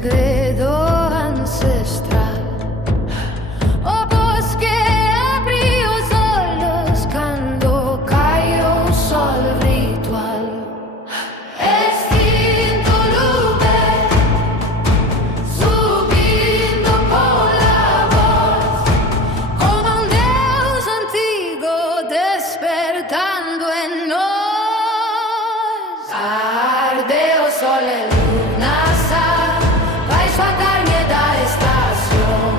segredo ancestral. O bosque abrió solos cuando cayó el sol ritual. Extinto Lume, subiendo por la voz, como un Deus antiguo despertando en nos. Arde o sole LUGHNASADH, vai sua carne da estación.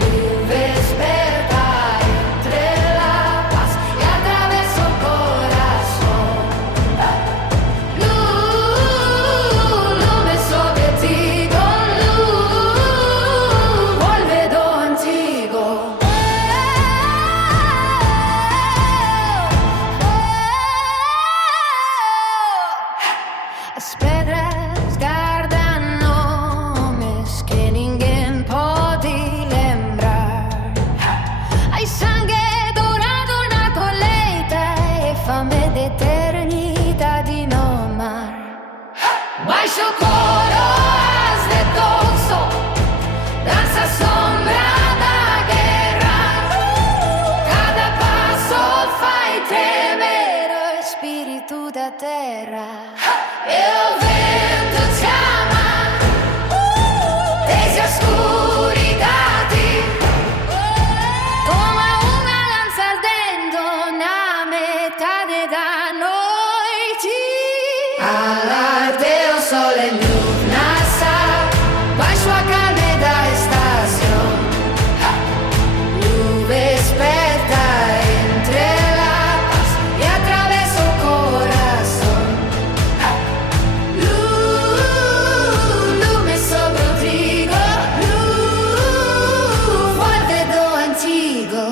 Lugh desperta entre la paz y atravesó corazón. Lume sobre ti, Lugh, vuelve do antigo. As pedras guardam nomes que ninguém pode lembrar. Hai sangue dourado na colheita e fame de eternidade no mar. Baixo coroas de toxo, dança sombra da guerra. Cada passo faz tremer o espírito da terra. E o vento chama desde a escuridade. Toma uma lança ardendo na metade da noite. Alarde o sole LUGHNASADH, baixo a carne da estação. Lugh desperta entre la paz e atravessa o coração. Lume sobre o trigo, Lugh, vuelve do antigo.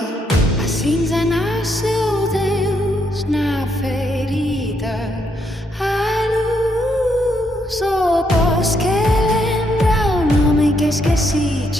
A cinza nasceu Deus na ferida. A luz, o bosque lembra o nome que esqueci.